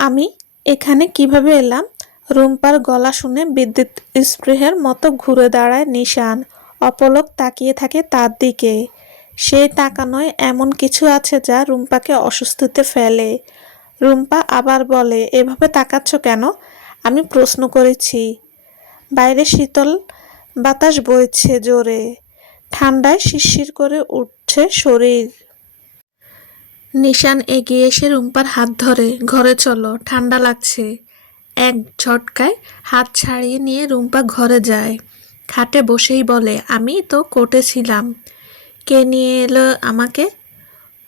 আমি এখানে কিভাবে এলাম? রুম্পার গলা শুনে বিদ্যুৎ স্পৃহের মতো ঘুরে দাঁড়ায় নিশান। অপলক তাকিয়ে থাকে তার দিকে। সেই তাকানোয় এমন কিছু আছে যা রুম্পাকে অস্বস্তিতে ফেলে। রুম্পা আবার বলে, এভাবে তাকাচ্ছ কেন? আমি প্রশ্ন করেছি। বাইরে শীতল বাতাস বইছে জোরে, ঠান্ডায় শিরশির করে উঠছে শরীর। নিশান এগিয়ে এসে রুম্পার হাত ধরে, ঘরে চলো, ঠান্ডা লাগছে। এক ঝটকায় হাত ছাড়িয়ে নিয়ে রুম্পা ঘরে যায়। খাটে বসেই বলে, আমি তো কোর্টে ছিলাম। কে নিয়ে এলো আমাকে?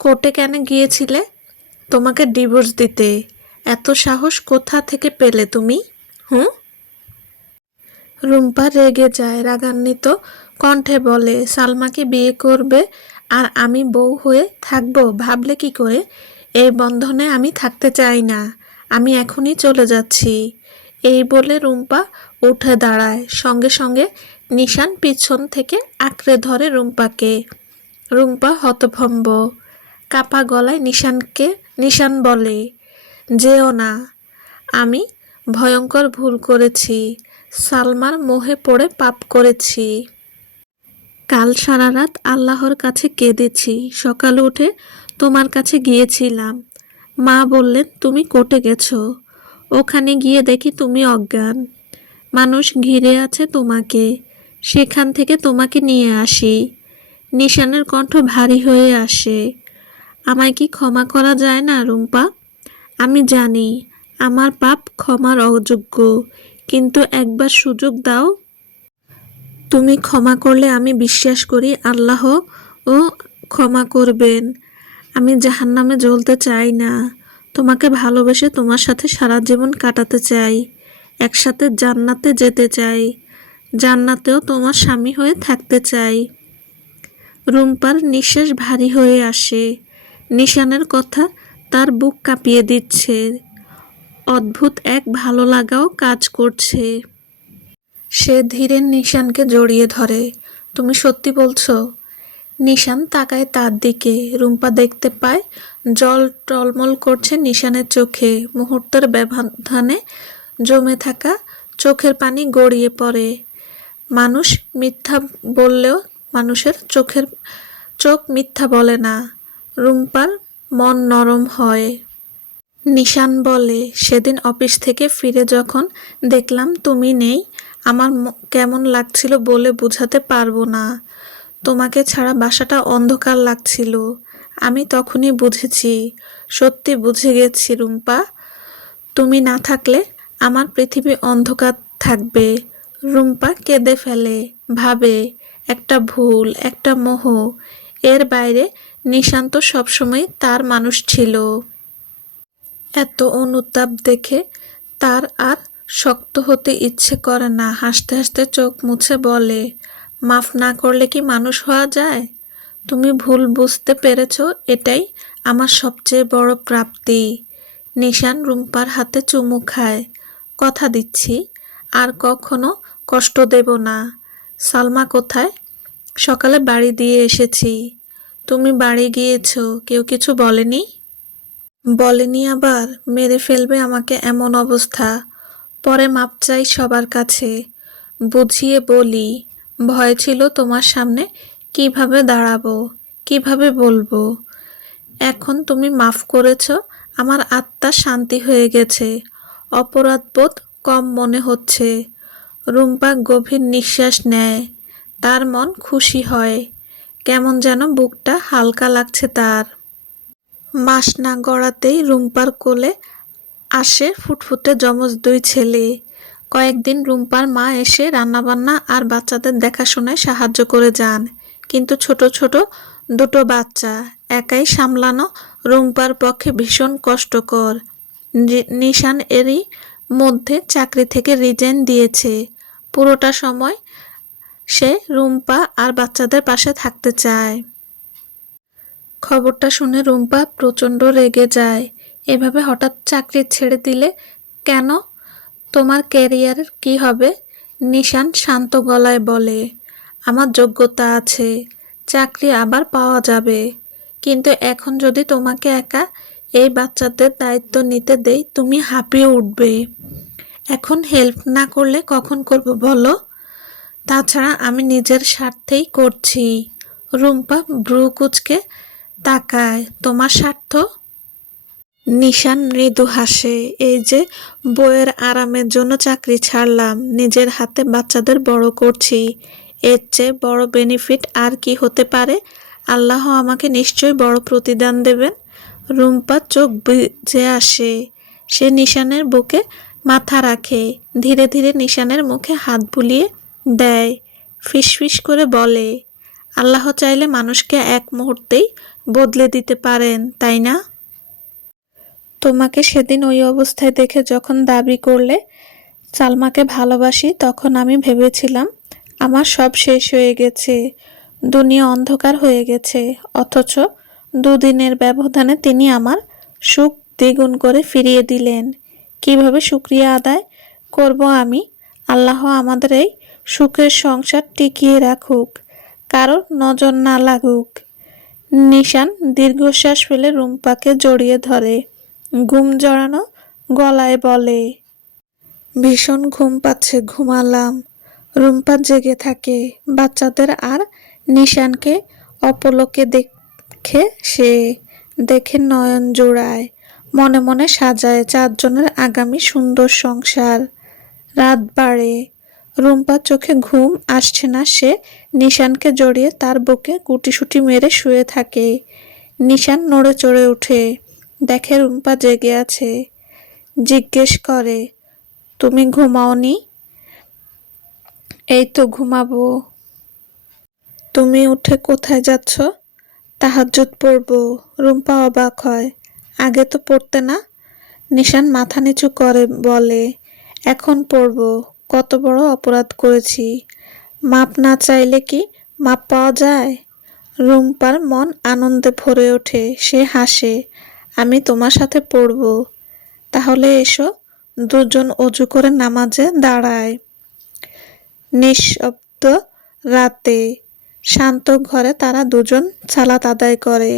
কোর্টে কেন গিয়েছিলে? তোমাকে ডিভোর্স দিতে। এত সাহস কোথা থেকে পেলে তুমি? হুম? রুম্পা রেগে যায়, রাগান্বিত কণ্ঠে বলে, সালমাকে বিয়ে করবে আর আমি বউ হয়ে থাকবো ভাবলে কি করে? এই বন্ধনে আমি থাকতে চাই না। আমি এখনই চলে যাচ্ছি। এই বলে রুম্পা উঠে দাঁড়ায়। সঙ্গে সঙ্গে নিশান পিছন থেকে আঁকড়ে ধরে রুম্পাকে। রুম্পা হতভম্ব, কাপা গলায় নিশান বলে, যেও না, আমি ভয়ঙ্কর ভুল করেছি। সালমার মোহে পড়ে পাপ করেছি। কাল সারা রাত আল্লাহর কাছে কেঁদেছি। সকালে উঠে তোমার কাছে গিয়েছিলাম। মা বললেন তুমি কোর্টে গেছো। ওখানে গিয়ে দেখি তুমি অজ্ঞান। মানুষ ঘিরে আছে তোমাকে। সেখান থেকে তোমাকে নিয়ে আসি। নিশানের কণ্ঠ ভারী হয়ে আসে। আমায় কি ক্ষমা করা যায় না রুম্পা? আমি জানি আমার পাপ ক্ষমার অযোগ্য, কিন্তু একবার সুযোগ দাও। তুমি ক্ষমা করলে আমি বিশ্বাস করি আল্লাহ ও ক্ষমা করবেন। আমি জাহান্নামে জ্বলতে চাই না। তোমাকে ভালোবেসে তোমার সাথে সারা জীবন কাটাতে চাই। একসাথে জান্নাতে যেতে চাই। জান্নাতেও তোমার স্বামী হয়ে থাকতে চাই। রুম্পার নিঃশ্বাস ভারী হয়ে আসে। নিশানের কথা তার বুক কাঁপিয়ে দিচ্ছে। অদ্ভুত এক ভালো লাগাও কাজ করছে। সে ধীরে নিশানকে জড়িয়ে ধরে। তুমি সত্যি বলছো? নিশান তাকায় তার দিকে। রুম্পা দেখতে পায় জল টলমল করছে নিশানের চোখে। মুহূর্তের ব্যবধানে জমে থাকা চোখের পানি গড়িয়ে পড়ে। মানুষ মিথ্যা বললেও মানুষের চোখ মিথ্যা বলে না। রুম্পার মন নরম হয়। নিশান বলে, সেদিন অফিস থেকে ফিরে যখন দেখলাম তুমি নেই, আমার কেমন লাগছিল বলে বোঝাতে পারবো না। তোমাকে ছাড়া বাসাটা অন্ধকার লাগছিল। আমি তখনই বুঝেছি, সত্যি বুঝে গেছি রুম্পা, তুমি না থাকলে আমার পৃথিবী অন্ধকার থাকবে। রুম্পা কেঁদে ফেলে, ভাবে একটা ভুল, একটা মোহ। এর বাইরে নিশান্ত সবসময় তার মানুষ ছিল। এত অনুতাপ দেখে তার আর শক্ত হতে ইচ্ছে করে না। হাসতে হাসতে চোখ মুছে বলে, মাফ না করলে কি মানুষ হওয়া যায়? তুমি ভুল বুঝতে পেরেছ, এটাই আমার সবচেয়ে বড় প্রাপ্তি। নিশান রুম্পার হাতে চুমু খায়। কথা দিচ্ছি আর কখনো কষ্ট দেব না। সালমা কোথায়? সকালে বাড়ি দিয়ে এসেছি। তুমি বাড়ি গিয়েছ, কেউ কিছু বলেনি? বলেনি আবার? মেরে ফেলবে আমাকে এমন অবস্থা। পরে মাপ চাই সবার কাছে। বুঝিয়ে বলি, ভয় ছিল তোমার সামনে কিভাবে দাঁড়াবো, কিভাবে বলবো। এখন তুমি মাফ করেছ, আমার আত্মা শান্তি হয়ে গেছে। অপরাধবোধ কম মনে হচ্ছে। রুম্পা গভীর নিঃশ্বাস নেয়। তার মন খুশি হয়। কেমন যেন বুকটা হালকা লাগছে তার। মাস না গড়াতেই রুম্পার কোলে আসে ফুটফুটে যমজ দুই ছেলে। কয়েকদিন রুম্পার মা এসে রান্নাবান্না আর বাচ্চাদের দেখাশোনায় সাহায্য করে যান। কিন্তু ছোট ছোট দুটো বাচ্চা একাই সামলানো রুম্পার পক্ষে ভীষণ কষ্টকর। নিশান এরই মধ্যে চাকরি থেকে রিজাইন দিয়েছে। পুরোটা সময় সে রুম্পা আর বাচ্চাদের পাশে থাকতে চায়। খবরটা শুনে রুম্পা প্রচণ্ড রেগে যায়। এভাবে হঠাৎ চাকরি ছেড়ে দিলে কেন? তোমার ক্যারিয়ারের কি হবে? নিশান শান্ত গলায় বলে, আমার যোগ্যতা আছে, চাকরি আবার পাওয়া যাবে। কিন্তু এখন যদি তোমাকে একা এই বাচ্চাদের দায়িত্ব নিতে দেই, তুমি হাঁপিয়ে উঠবে। এখন হেল্প না করলে কখন করব বলো? তাছাড়া আমি নিজের স্বার্থেই করছি। রুম্পা ভ্রু কুঁচকে তাকায়, তোমার স্বার্থ? নিশান মৃদু হাসে, এই যে বইয়ের আরামের জন্য চাকরি ছাড়লাম, নিজের হাতে বাচ্চাদের বড় করছি, এর চেয়ে বড় বেনিফিট আর কি হতে পারে? আল্লাহ আমাকে নিশ্চয়ই বড় প্রতিদান দেবেন। রুম্পা চোখ বুজে আসে। সে নিশানের বুকে মাথা রাখে, ধীরে ধীরে নিশানের মুখে হাত বুলিয়ে দেয়। ফিসফিস করে বলে, আল্লাহ চাইলে মানুষকে এক মুহূর্তেই বদলে দিতে পারেন, তাই না? তোমাকে সেদিন ওই অবস্থায় দেখে যখন দাবি করলে সালমাকে ভালোবাসি, তখন আমি ভেবেছিলাম আমার সব শেষ হয়ে গেছে, দুনিয়া অন্ধকার হয়ে গেছে। অথচ দুদিনের ব্যবধানে তিনি আমার সুখ দ্বিগুণ করে ফিরিয়ে দিলেন। কিভাবে শুকরিয়া আদায় করব আমি? আল্লাহ আমাদের এই সুখের সংসার টিকিয়ে রাখুক, কারোর নজর না লাগুক। নিশান দীর্ঘশ্বাস ফেলে রুম্পাকে জড়িয়ে ধরে। ঘুম জড়ানো গলায় বলে, ভীষণ ঘুম পাচ্ছে, ঘুমালাম। রুম্পা জেগে থাকে। বাচ্চাদের আর নিশানকে অপলকে দেখে সে দেখে নয়ন জোড়ায়, মনে মনে সাজায় চারজনের আগামী সুন্দর সংসার। রাত বাড়ে। রুম্পার চোখে ঘুম আসছে না। সে নিশানকে জড়িয়ে তার বুকে গুটিসুটি মেরে শুয়ে থাকে। নিশান নড়ে চড়ে ওঠে, দেখে রুম্পা জেগে আছে। জিজ্ঞেস করে, তুমি ঘুমাওনি? এই তো ঘুমাবো। তুমি উঠে কোথায় যাচ্ছ? তাহাজ্জুদ পড়ব। রুম্পা অবাক হয়, আগে তো পড়তে না? নিশান মাথা নিচু করে বলে, এখন পড়ব। কত বড় অপরাধ করেছি। মাপ না চাইলে কি মাপ পাওয়া যায়? রুম্পার মন আনন্দে ভরে ওঠে। সে হাসে, আমি তোমার সাথে পড়ব। তাহলে এসো। দুজন অজু করে নামাজে দাঁড়ায়। নিঃশব্দ রাতে শান্ত ঘরে তারা দুজন সালাত আদায় করে।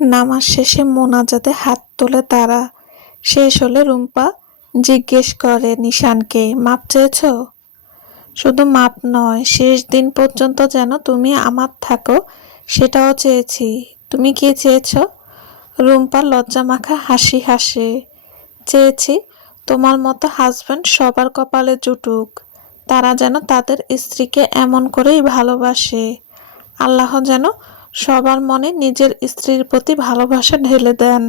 নামাজ শেষে মোনাজাতে হাত তোলে তারা। শেষ হলে রুম্পা জিজ্ঞেস করে নিশানকে, মাপ চেয়েছ? শুধু মাপ নয়, শেষ দিন পর্যন্ত যেন তুমি আমার থাকো সেটাও চেয়েছি। তুমি কি চেয়েছ? রুম্পা লজ্জামাখা হাসি হাসে, চেয়েছি তোমার মতো হাজব্যান্ড সবার কপালে জুটুক, তারা যেন তাদের স্ত্রীকে এমন করেই ভালোবাসে। আল্লাহ যেন সবার মনে নিজের স্ত্রীর প্রতি ভালোবাসা ঢেলে দেন।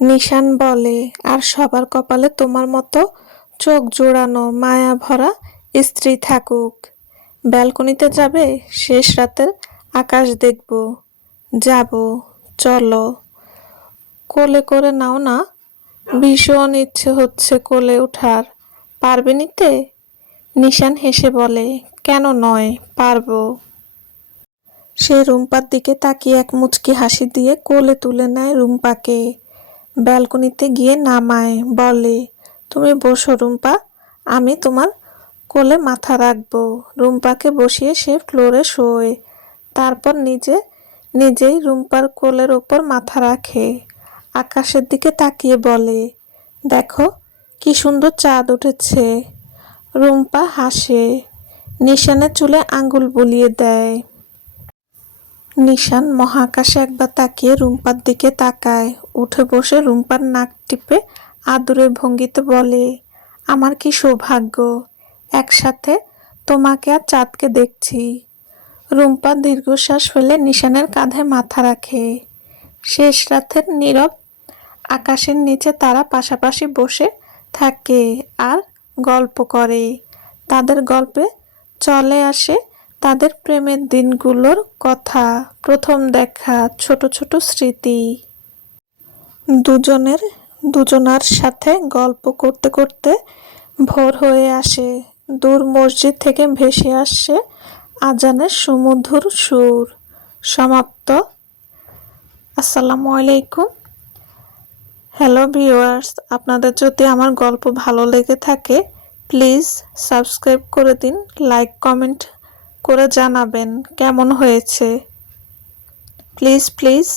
নিশান বলে, আর সবার কপালে তোমার মতো চোখ জোড়ানো মায়া ভরা স্ত্রী থাকুক। ব্যালকনিতে যাবে? শেষ রাতের আকাশ দেখব। যাব, চলো। কোলে করে নাও না। ভীষণ ইচ্ছে হচ্ছে কোলে ওঠার। পারবে নিতে? নিশান হেসে বলে, কেন নয়, পারবো। সে রুম্পার দিকে তাকিয়ে এক মুচকি হাসি দিয়ে কোলে তুলে নেয় রুম্পাকে। ব্যালকনিতে গিয়ে নামায়, বলে, তুমি বসো রুম্পা, আমি তোমার কোলে মাথা রাখবো। রুম্পাকে বসিয়ে সে ফ্লোরে শোয়। তারপর নিজেই রুম্পার কোলের ওপর মাথা রাখে। আকাশের দিকে তাকিয়ে বলে, দেখো কি সুন্দর চাঁদ উঠেছে। রুম্পা হাসে। নিশানের চুলে আঙ্গুল বুলিয়ে দেয়। নিশান মহাকাশে একবার তাকিয়ে রুম্পার দিকে তাকায়। উঠে বসে রুম্পার নাক টিপে আদুরে ভঙ্গিতে বলে, আমার কি সৌভাগ্য, একসাথে তোমাকে আর চাঁদকে দেখছি। রুম্পা দীর্ঘশ্বাস ফেলে নিশানের কাঁধে মাথা রাখে। শেষ রাতের নীরব আকাশের নিচে তারা পাশাপাশি বসে থাকে আর গল্প করে। তাদের গল্পে চলে আসে তাদের প্রেমের দিনগুলোর কথা, প্রথম দেখা, ছোট ছোট স্মৃতি। দুজনার সাথে গল্প করতে করতে ভোর হয়ে আসে। দূর মসজিদ থেকে ভেসে আসছে আজানের সুমধুর সুর। সমাপ্ত। আসসালামু আলাইকুম। হ্যালো ভিউয়ার্স, আপনাদের যদি আমার গল্প ভালো লেগে থাকে প্লিজ সাবস্ক্রাইব করে দিন, লাইক কমেন্ট করে জানাবেন কেমন হয়েছে। Please please.